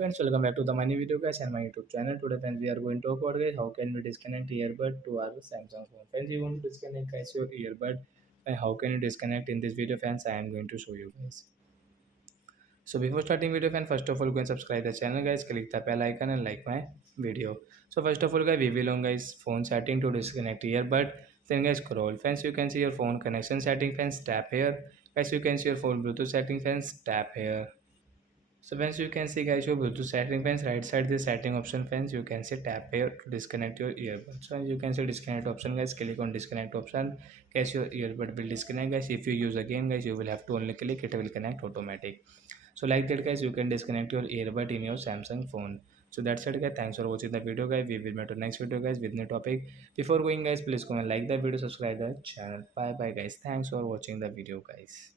friends, welcome back to the Money Video guys and my YouTube channel. Today friends, we are going to talk about guys how can we disconnect earbud to our Samsung phone. Friends, you want to disconnect guys your earbud and how can you disconnect in this video friends? I am going to show you guys. So before starting video friends, first of all, go and subscribe the channel guys, click the bell icon and like my video. So first of all guys, we will on guys phone setting to disconnect earbud. Then guys scroll friends, you can see your phone connection setting friends, tap here. Guys, you can see your phone Bluetooth setting friends, tap here. So friends, you can see guys your Bluetooth setting friends, right side the setting option friends, you can say tap here to disconnect your earbud. So you can say disconnect option guys, click on disconnect option, guys your earbud will disconnect guys. If you use again guys, you will have to only click, it will connect automatic. So like that guys, you can disconnect your earbud in your Samsung phone. So that's it guys, thanks for watching the video guys. We will meet to next video guys with new topic. Before going guys, please comment like the video, subscribe the channel. Bye bye guys, thanks for watching the video guys.